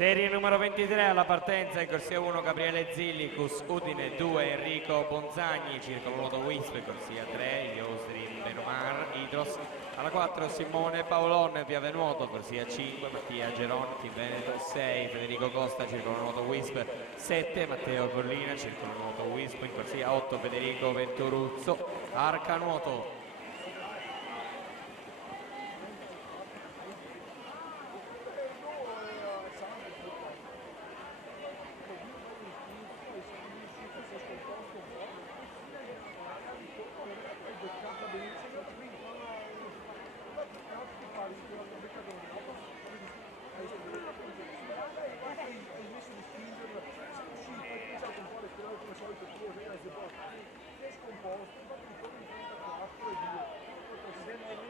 Serie numero 23 alla partenza in corsia 1 Gabriele Zillicus, Udine 2 Enrico Bonzagni, circolo nuoto Wisp, corsia 3 Yosrin Benomar Idros, alla 4 Simone Paolon Piave Nuoto, corsia 5 Mattia Geronti Veneto 6 Federico Costa, circolo nuoto Wisp 7 Matteo Collina, circolo nuoto Wisp, in corsia 8 Federico Venturuzzo, Arca Nuoto